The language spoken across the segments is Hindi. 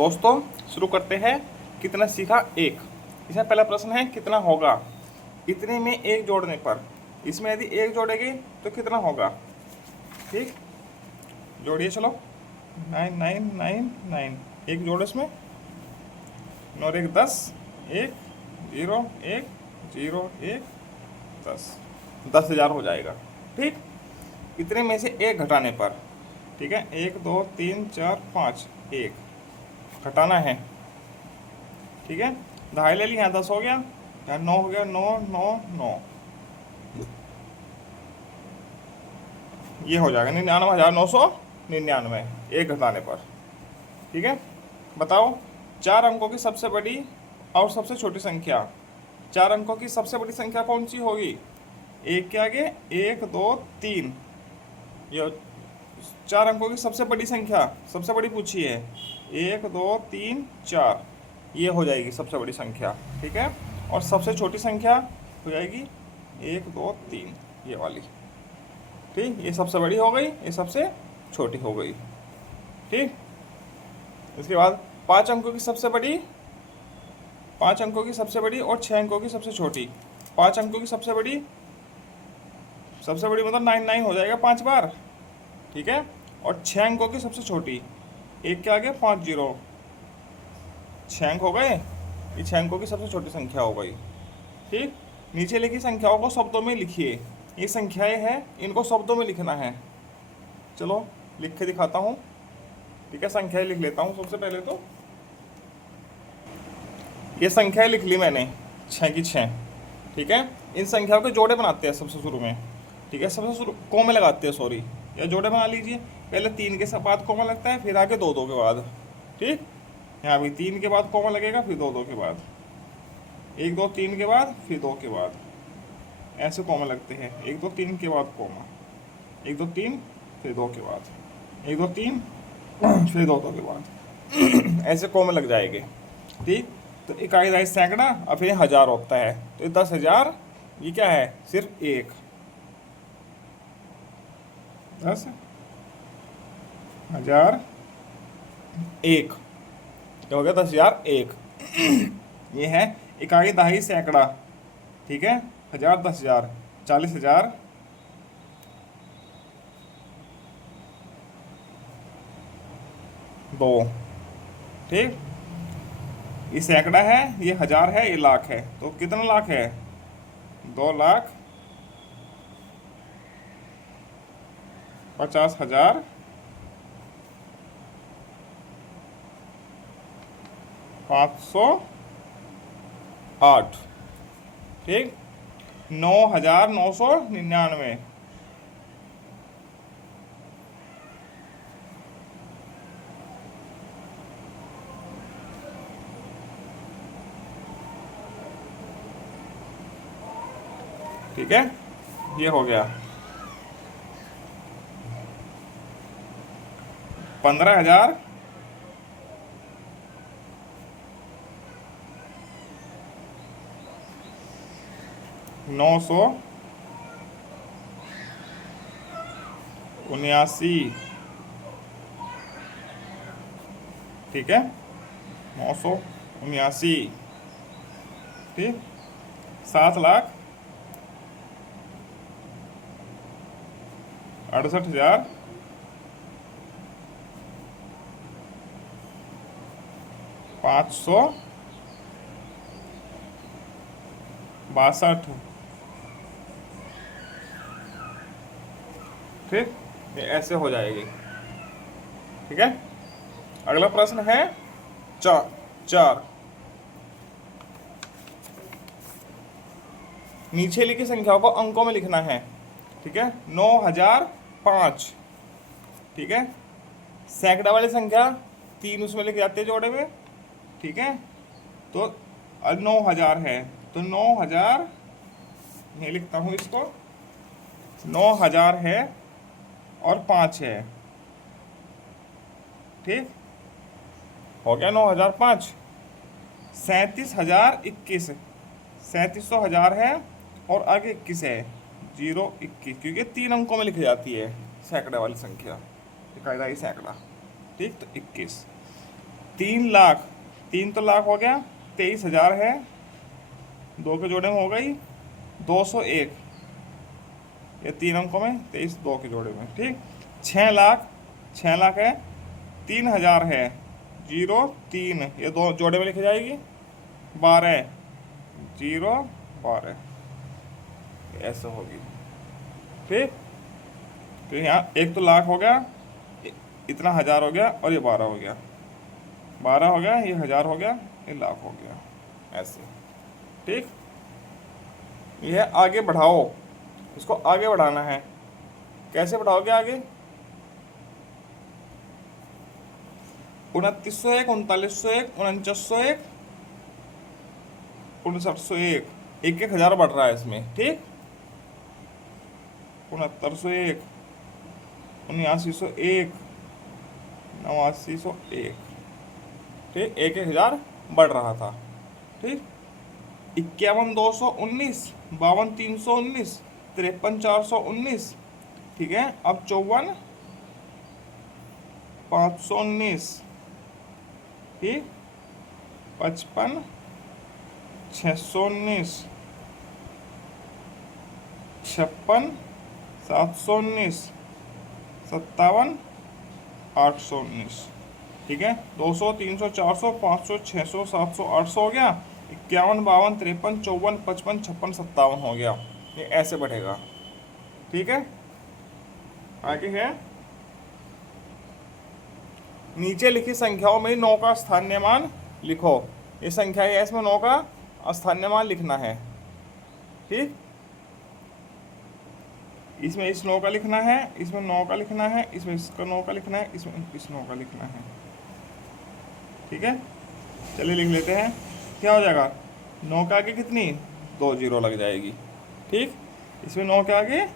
दोस्तों शुरू करते हैं। कितना सीखा एक। इसमें पहला प्रश्न है कितना होगा। इतने में एक जोड़ने पर, इसमें यदि एक जोड़ेंगे तो कितना होगा। ठीक, जोड़िए चलो। 9999 एक जोड़ो इसमें, और एक 10, एक 0 1 0 1 10, 10,000 हो जाएगा। ठीक, इतने में से एक घटाने पर, ठीक है, 1 2 3 4 5, एक घटाना है। ठीक है, दहाई ले ली, यहाँ 10 हो गया, यहाँ 9 हो गया, 9 9 9, ये हो जाएगा 99,999 एक घटाने पर। ठीक है, बताओ 4 अंकों की सबसे बड़ी और सबसे छोटी संख्या। 4 अंकों की सबसे बड़ी संख्या कौन सी होगी। एक के आगे 1 2 3, ये 4 अंकों की सबसे बड़ी संख्या, सबसे बड़ी पूछी है 1 2 3 4, ये हो जाएगी सबसे बड़ी संख्या। ठीक है, और सबसे छोटी संख्या हो जाएगी 1 2 3, ये वाली। ठीक, ये सबसे बड़ी हो गई, ये सबसे छोटी हो गई। ठीक, इसके बाद 5 अंकों की सबसे बड़ी, 5 अंकों की सबसे बड़ी और 6 अंकों की सबसे छोटी। 5 अंकों की सबसे बड़ी, सबसे बड़ी मतलब 99 हो जाएगा 5 बार। ठीक है, और 6 अंकों की सबसे छोटी, एक के आगे 5 0, 6 अंक हो गए, ये 6 अंकों की सबसे छोटी संख्या हो गई। ठीक, नीचे लिखी संख्याओं को शब्दों में लिखिए। ये संख्याएं हैं, इनको शब्दों में लिखना है। चलो लिख के दिखाता हूँ। ठीक है, संख्याएं लिख लेता हूँ सबसे पहले तो। ये संख्याएं लिख ली मैंने, 6 की 6। ठीक है, इन संख्याओं के जोड़े बनाते हैं सबसे शुरू में। ठीक है, सबसे शुरू कोमे लगाते हैं, सॉरी, या जोड़े बना लीजिए। पहले 3 के बाद कोमा लगता है, फिर आगे 2 2 के बाद। ठीक, यहाँ भी 3 के बाद कोमा लगेगा, फिर 2 2 के बाद, 1 2 3 के बाद, फिर 2 के बाद, ऐसे कोमा लगते हैं। 1 2 3 के बाद कोमा, 1 2 3 फिर 2 के बाद, 1 2 3 फिर 2 2 के बाद, ऐसे कोमे लग जाएंगे। ठीक, तो इकाई दहाई सैकड़ा और फिर 1000 होता है। तो 10,000 ये क्या है, सिर्फ एक 10,000 एक, क्या हो गया 10,000 एक। ये है इकाई दहाई सैकड़ा। ठीक है, 1000 10,000 40,000 2। ठीक, ये सैकड़ा है, ये 1000 है, ये लाख है। तो कितना लाख है, 2,50,000 508। ठीक, 9,999। ठीक है, ये हो गया 15,000 979। ठीक है, 979। ठीक, 7,68,562। ठीक, ये ऐसे हो जाएगी। ठीक है, अगला प्रश्न है 4। नीचे लिखी संख्याओं को अंकों में लिखना है। ठीक है, 9,005। ठीक है, सैकड़ा वाली संख्या 3 उसमें लिख जाते हैं जोड़े में। ठीक है, तो 9,000 है, तो 9,000 ये लिखता हूँ इसको, 9,000 है और 5 है। ठीक, हो गया 9,005। 37,021, 3700 है और आगे 21 है, 0 21, क्योंकि 3 अंकों में लिखी जाती है सैकड़े वाली संख्या, इकाई दहाई सैकड़ा। ठीक, तो 21। 3 लाख, 3 तो लाख हो गया, 23,000 है, 2 के जोड़े में हो गई 201, ये 3 अंकों में 23 2 के जोड़े में, ठीक। 6 लाख, 6 लाख है, 3,000 है, 0 3, ये 2 जोड़े में लिखी जाएगी, 12 0 12, ऐसे होगी, ठीक। तो यहाँ एक तो लाख हो गया, इतना 1000 हो गया, और ये 12 हो गया, 12 हो गया, ये 1000 हो गया, ये लाख हो गया, ऐसे, ठीक। यह आगे बढ़ाओ, इसको आगे बढ़ाना है। कैसे बढ़ाओगे आगे? 2901, 3901, 4901, 5901, 1,000 बढ़ रहा है इसमें, ठीक। 6901, 7901, 8901, ठीक, 1,000 बढ़ रहा था, ठीक। 51,219, 52,319, 53,419, ठीक है। अब 54,519, ठीक, 55,619, 56,719, 57,819, ठीक है। 200, 300, 400, 500, 600, 700, 800 हो गया। 51, 52, 53, 54, 55, 56, 57 हो गया। ये ऐसे बढ़ेगा, ठीक है। आगे है, नीचे लिखी संख्याओं में 9 का स्थानीय मान लिखो। ये संख्या है, इसमें 9 का स्थानीय मान लिखना है, ठीक। इसमें इस 9 का लिखना है, इसमें 9 का लिखना है, इसमें इसका 9 का लिखना है, इसमें इस 9 का लिखना है, ठीक है। चलिए लिख लेते हैं। क्या हो जाएगा? 9 के आगे कितनी? 2 जीरो लग जाएगी, ठीक। इसमें 9 के आगे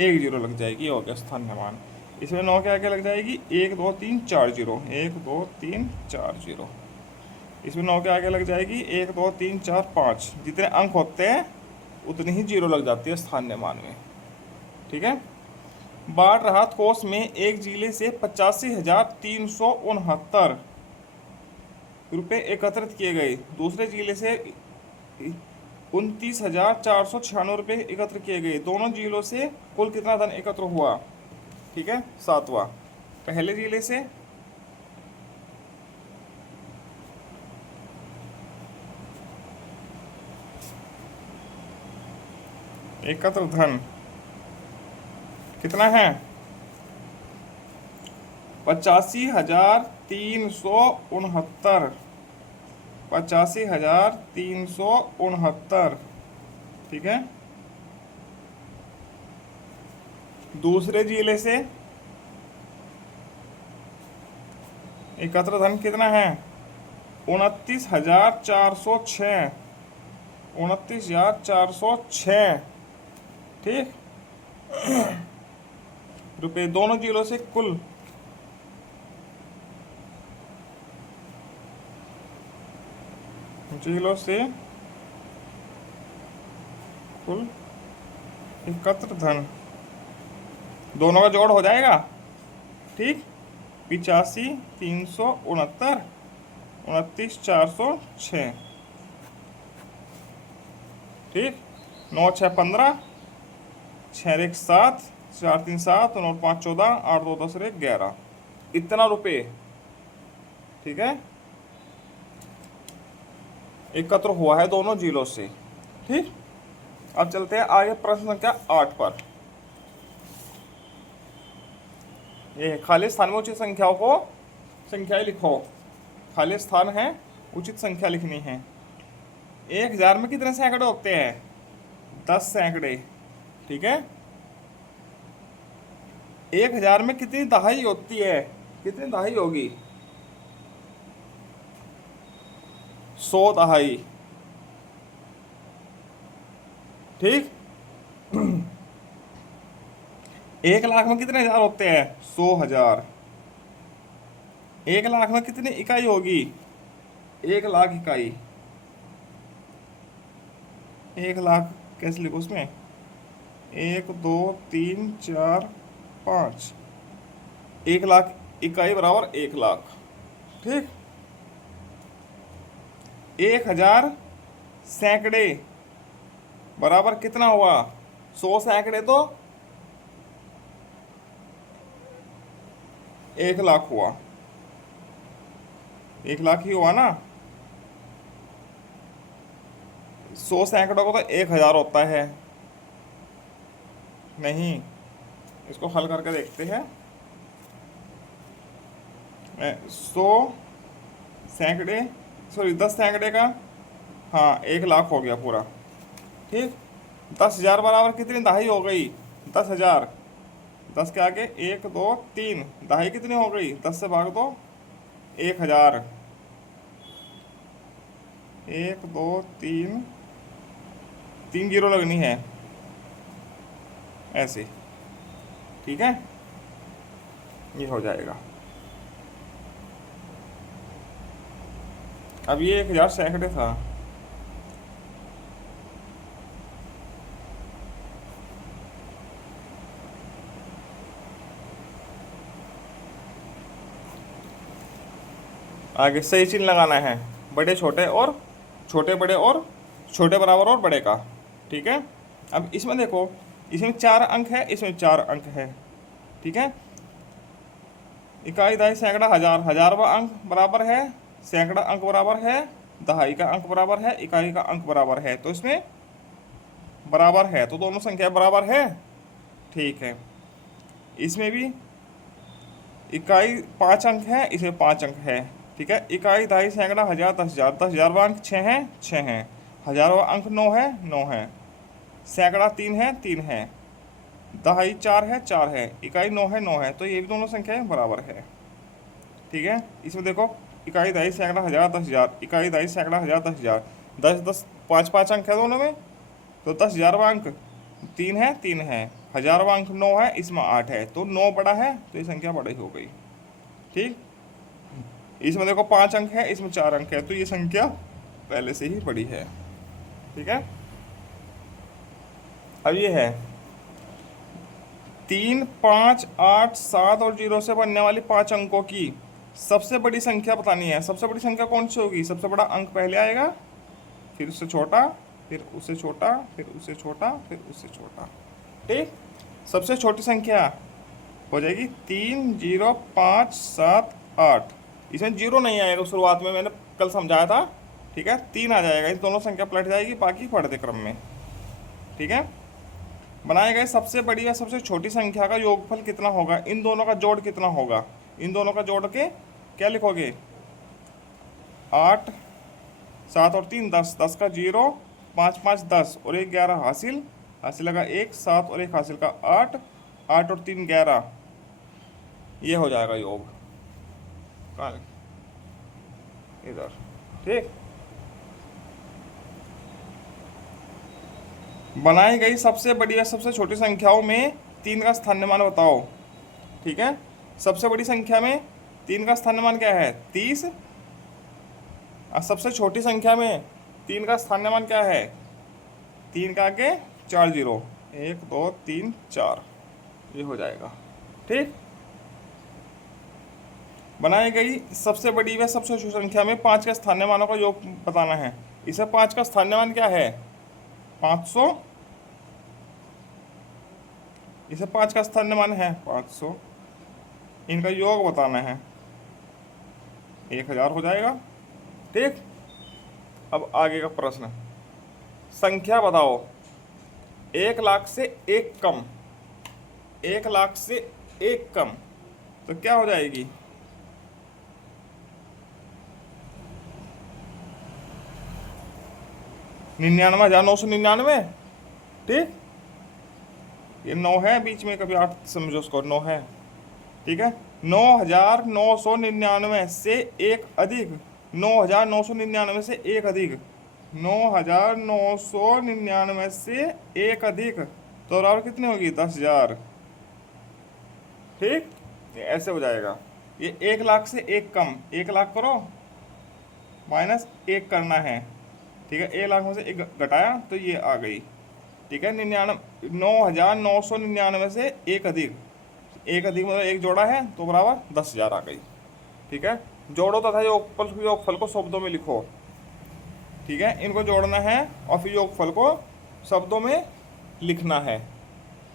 1 जीरो लग जाएगी, हो गया स्थानीय मान। इसमें 9 के आगे लग जाएगी 1 2 3 4 जीरो, 1 2 3 4 जीरो। इसमें 9 के आगे लग जाएगी 1 2 3 4 5। जितने अंक होते हैं उतनी ही जीरो लग जाती है स्थानीय मान में, ठीक है। बाढ़ राहत कोष में एक जिले से 85,369 रुपये एकत्रित किए गए, दूसरे जिले से 29,496 रुपये एकत्र किए गए। दोनों जिलों से कुल कितना धन एकत्र हुआ? ठीक है, 7वां। पहले जिले से एकत्र धन कितना है? 85,369, 85,369, ठीक है। दूसरे जिले से एकत्र धन कितना है? 29,406, 29,406, ठीक रुपये। दोनों जिलों से कुल जिलों से कुल एकत्र धन, दोनों का जोड़ हो जाएगा, ठीक। 85,369, 29,406, ठीक। 9 6 15, 6 1 7, 4 3 7, 9 5 14, 8 2 10 1 11, इतना रुपये, ठीक है, एकत्र हुआ है दोनों जिलों से, ठीक। अब चलते हैं आगे प्रश्न संख्या 8 पर। ये खाली स्थान में उचित संख्याओं को संख्याएं लिखो। खाली स्थान है, उचित संख्या लिखनी है। 1,000 में कितने सैकड़े होते हैं? 10 सैकड़े, ठीक है। 1,000 में कितनी दहाई होती है? कितनी दहाई होगी? 100 दहाई, ठीक। 1,00,000 में कितने हजार होते हैं? 100,000। 1,00,000 में कितनी इकाई होगी? 1,00,000 इकाई। 1,00,000 कैसे लिखो उसमें? 1 2 3 4 5, 1,00,000 इकाई बराबर 1,00,000, ठीक। 1000 सैकड़े बराबर कितना हुआ? 100 सैकड़े तो 1 लाख हुआ। 1 लाख ही हुआ ना। 100 सैकड़ों को तो 1000 होता है। नहीं, इसको हल करके देखते हैं। 100 सैकड़े, सॉरी 10 सैकड़े का, हाँ 1 लाख हो गया पूरा। ठीक, 10,000 बराबर कितनी दहाई हो गई? 10,000। 10 के आगे 1 2 3, दहाई कितनी हो गई? 10 से भाग दो, 1000। 1 2 3, 3 जीरो लगनी है ऐसे। ठीक है, ये हो जाएगा। अब ये 1000 सैकड़े था। आगे सही चिन्ह लगाना है, बड़े छोटे और छोटे बड़े और छोटे बराबर और बड़े का। ठीक है, अब इसमें देखो, इसमें 4 अंक है, इसमें 4 अंक है। ठीक है, इकाई दहाई सैकड़ा हजार, हजारवा अंक बराबर है, सैकड़ा अंक बराबर है, दहाई का अंक बराबर है, इकाई का अंक बराबर है, तो इसमें बराबर है, तो दोनों संख्या बराबर है। ठीक है, इसमें भी इकाई 5 अंक है, इसमें 5 अंक है। ठीक है, इकाई दहाई सैकड़ा हजार 10,000, 10,000वां अंक 6 है, 6 है, हजारवा अंक 9 है, 9 है, सैकड़ा 3 है, 3 है, दहाई 4 है, 4 है, इकाई 9 है, 9 है, तो ये भी दोनों संख्याएं बराबर है। ठीक है, इसमें देखो, इकाई दहाई सैकड़ा हजार 10,000, इकाई दहाई सैकड़ा हजार 10,000, 10 10 5 5 अंक है दोनों में, तो 10,000वां अंक 3 है, 3 है, हजारवां अंक 9 है, इसमें 8 है, तो 9 बड़ा है, तो ये संख्या बड़ी हो गई। ठीक, इसमें देखो 5 अंक है, इसमें 4 अंक है, तो ये संख्या पहले से ही बड़ी है। ठीक है, अब ये है 3 5 8 7 और 0 से बनने वाली 5 अंकों की सबसे बड़ी संख्या बतानी है। सबसे बड़ी संख्या कौन सी होगी? सबसे बड़ा अंक पहले आएगा, फिर उससे छोटा, फिर उससे छोटा, फिर उससे छोटा, फिर उससे छोटा। ठीक, सबसे छोटी संख्या हो जाएगी 3 0 5 7 8। इसमें 0 नहीं आएगा शुरुआत में, मैंने कल समझाया था। ठीक है, 3 आ जाएगा, इन दोनों संख्या पलट जाएगी, बाकी पढ़ते क्रम में। ठीक है, बनाए गए सबसे बड़ी या सबसे छोटी संख्या का योगफल कितना होगा? इन दोनों का जोड़ कितना होगा? इन दोनों का जोड़ के क्या लिखोगे? 8 7 और 3 10, 10 का 0, 5 5 10 और 1 11 हासिल, हासिल लगा 1 7 और 1 हासिल का 8, 8 और 3 11, ये हो जाएगा योग। कहाँ इधर। ठीक, बनाई गई सबसे बड़ी या सबसे छोटी संख्याओं में 3 का स्थान्यमान बताओ। ठीक है, सबसे बड़ी संख्या में 3 का स्थान्यमान क्या है? 30। और सबसे छोटी संख्या में 3 का स्थान्यमान क्या है? 3 का आगे 4 जीरो, 1 2 3 4, ये हो जाएगा। ठीक, बनाई गई सबसे बड़ी व सबसे छोटी संख्या में 5 का स्थान्यमानों का योग बताना है। इसे 5 का स्थान्यमान क्या है? 500। इसे 5 का स्थान्यमान है 500, इनका योग बताना है, 1000 हो जाएगा। ठीक, अब आगे का प्रश्न, संख्या बताओ 1 लाख से 1 कम, 1 लाख से 1 कम, तो क्या हो जाएगी? 99,999। ठीक, ये 9 है बीच में, कभी 8 समझो उसको, 9 है। ठीक है, 9,999 से एक अधिक, 9,999 से एक अधिक, 9,999 से एक अधिक, तो बराबर कितनी होगी? 10,000। ठीक, ये ऐसे हो जाएगा। ये 1 लाख से 1 कम, 1 लाख करो माइनस 1 करना है। ठीक है, 1 लाख में से 1 घटाया तो ये आ गई। ठीक है, 9,999 से एक अधिक, एक अधिक मतलब 1 जोड़ा है, तो बराबर 10,000 आ गई। ठीक है, जोड़ो तथा योगफल को शब्दों में लिखो। ठीक है, इनको जोड़ना है और फिर योगफल को शब्दों में लिखना है।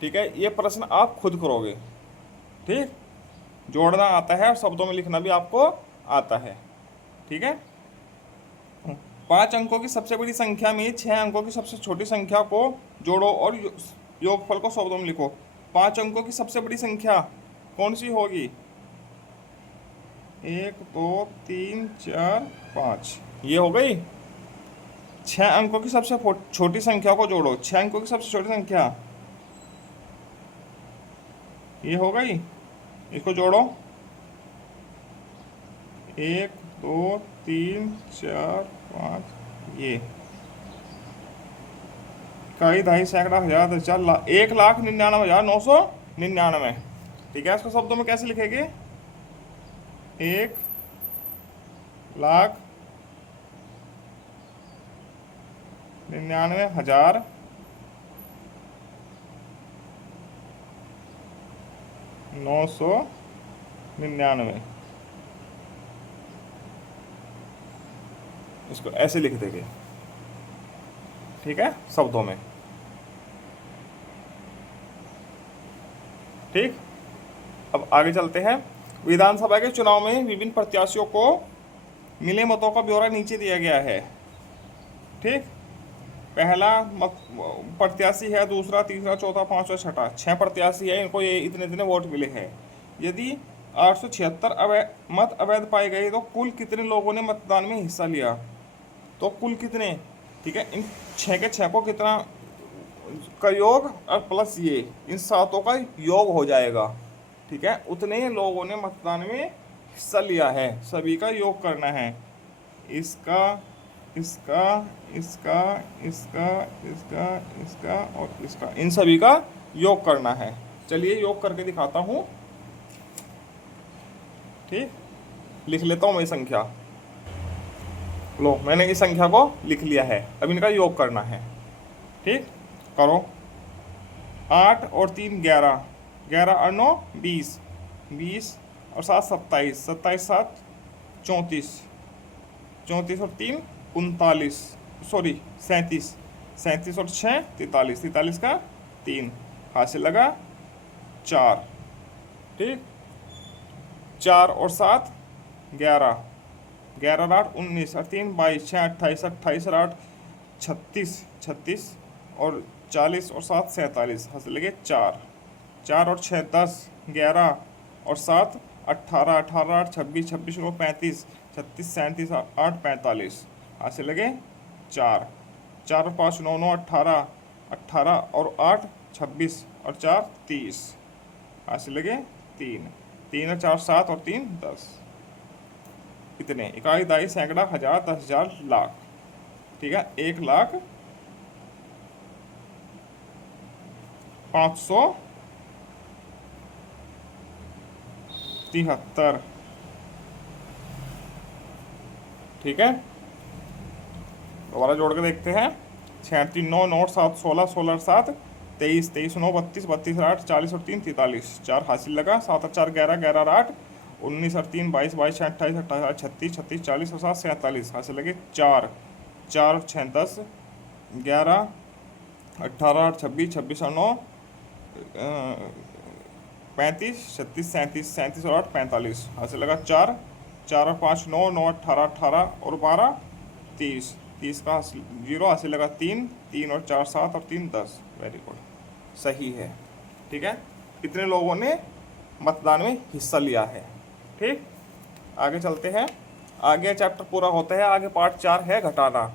ठीक है, ये प्रश्न आप खुद करोगे। ठीक, जोड़ना आता है और शब्दों में लिखना भी आपको आता है। ठीक है, 5 अंकों की सबसे बड़ी संख्या में 6 अंकों की सबसे छोटी संख्या को जोड़ो और योगफल को शब्दों में लिखो। 5 अंकों की सबसे बड़ी संख्या कौन सी होगी? 1 2 3 4 5, ये हो गई। 6 अंकों की सबसे छोटी संख्या को जोड़ो। 6 अंकों की सबसे छोटी संख्या ये हो गई, इसको जोड़ो। 1 2 3 4 5, ये कई ढाई सैकड़ा हजार 10,000 लाख 1,99,999। ठीक है, इसको शब्दों में कैसे लिखेंगे? 1,99,999, इसको ऐसे लिख देंगे। ठीक है, शब्दों में। ठीक, अब आगे चलते हैं। विधानसभा के चुनाव में विभिन्न प्रत्याशियों को मिले मतों का ब्यौरा नीचे दिया गया है। ठीक, पहला प्रत्याशी है, दूसरा, तीसरा, चौथा, पांचवा, छठा, 6 प्रत्याशी है, इनको ये इतने इतने वोट मिले हैं। यदि 876 मत अवैध पाए गए तो कुल कितने लोगों ने मतदान में हिस्सा लिया? तो कुल कितने? ठीक है, इन 6 के 6 को कितना का योग और प्लस ये इन 7 का योग हो जाएगा। ठीक है, उतने लोगों ने मतदान में हिस्सा लिया है, सभी का योग करना है। इसका इसका इसका इसका इसका इसका और इसका, इन सभी का योग करना है। चलिए योग करके दिखाता हूँ। ठीक, लिख लेता हूँ मैं संख्या। लो, मैंने इस संख्या को लिख लिया है, अब इनका योग करना है। ठीक, करो। 8 और 3 11, 11 और 9 20, 20 और 7 27, 27 7 34, 34 और 3 39, सॉरी 37, 37 और 6 43, 43 का 3, हाथ से लगा 4। ठीक, 4 और 7 11, 11 और 8 19 और 3 22, 6 28, 28 और 8 36, 36 और 40 और 7 47, हाथ से लगे 4, 4 और 6 10, 11 और 7 18, 18 8 26, 26 और 35, 36 37 8 45, हाथ से लगे 4, 4 और 5 9 9 18, 18 और 8 26 और 4 30, हाथ से लगे 3, 3 और 4 7 और 3 10। इतने, इकाई दाई सैकड़ा हजार 10,000 लाख। ठीक है, 1,05,73। ठीक है, दोबारा जोड़ के देखते हैं। 36 9 9 7 16 16 7 23 23 9 32 32 8 40 और 3 43, 4 हासिल लगा। 7 और 4 11, 11 और 8 19 और 3 22 22 28 28 36 36 40 और 7 47, हासिल लगे 4, 4 और 6 10, 11 18 और 26 26 और 9 35 36 37 37 और 8 45, हासिल लगा 4, 4 और 5 9 9 18 18 और 12 30, 30 का 0, हासिल लगा 3, 3 और 4 7 और 3 10। वेरी गुड, सही है। ठीक है, कितने लोगों ने मतदान में हिस्सा लिया है? ठीक, आगे चलते हैं। आगे चैप्टर पूरा होता है, आगे पार्ट 4 है घटाना।